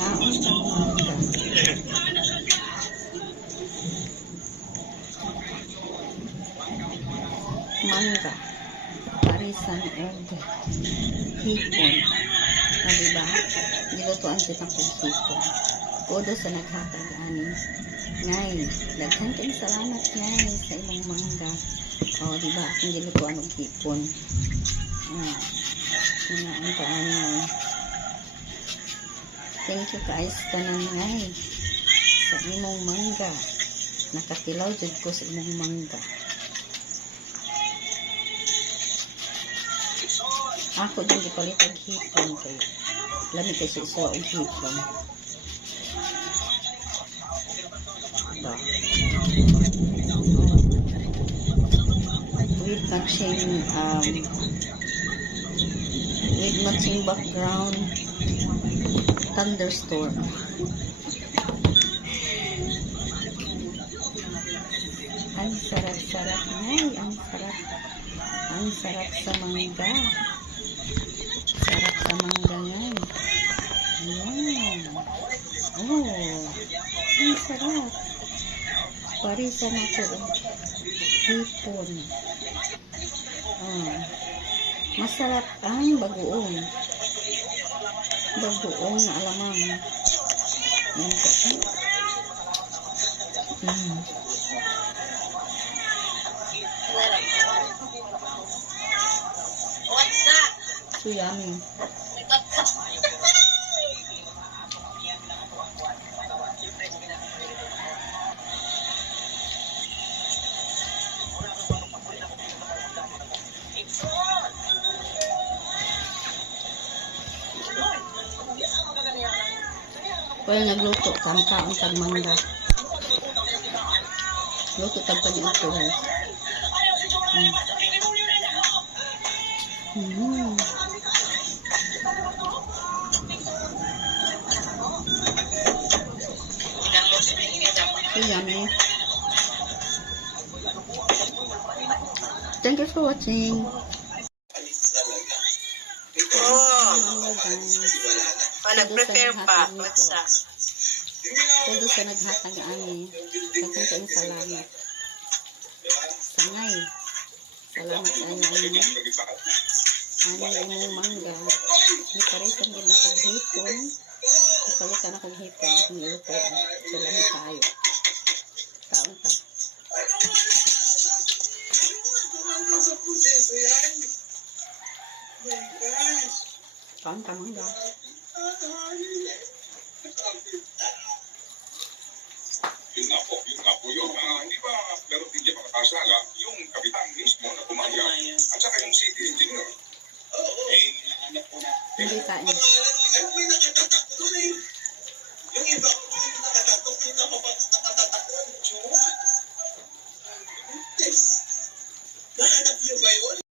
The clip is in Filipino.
Mangga. Parisan og hipon. Na diba? Nilutuan kita kong hipon. Todo sa naghatag ani. Ngay, daghan kayong salamat ngay sa imong mangga. O, diba? Akong gilutuan og hipon. Ah, nga ang taan ngay. Thank you guys tanan ngay sa imong mangga. Nakatilaw jud ko sa imong mangga. Ako din gipalit og hipon kay lamig kay sa iso og hipon. Ba. With matching um with matching background thunderstorm. Ang sarap-sarap ngay, ang sarap. Ang sarap sa mangga. Sarap sa mangga ngay. Ayan. Oh, ang sarap. Parisan ako ang hipon. Masarap ang bagoong. Bagoong na alamang. Yan po. Mm. So yummy. Kaya nagluto, kamkaon tag mangga. Luto tag pag-ito guys. Mm. Mm. So yummy. Thank you for watching. Oh, Oh nag-prepare pa. What's up? Todo sa naghatag ani. Daghang kayong salamat. Sangay. Salamat ani ani. Ani imong mangga. Giparisan gid na kag hipon. Ipalitan na kag hipon kung iluto. Salamat tayo. Kaon ta. Kaon ta mangga. Yun nga po, yun nga po yun. Ah, Hindi ba, pero hindi niya makakasala, yung kapitan mismo na pumayag, at saka yung city engineer. Eh, Hindi kain. yung iba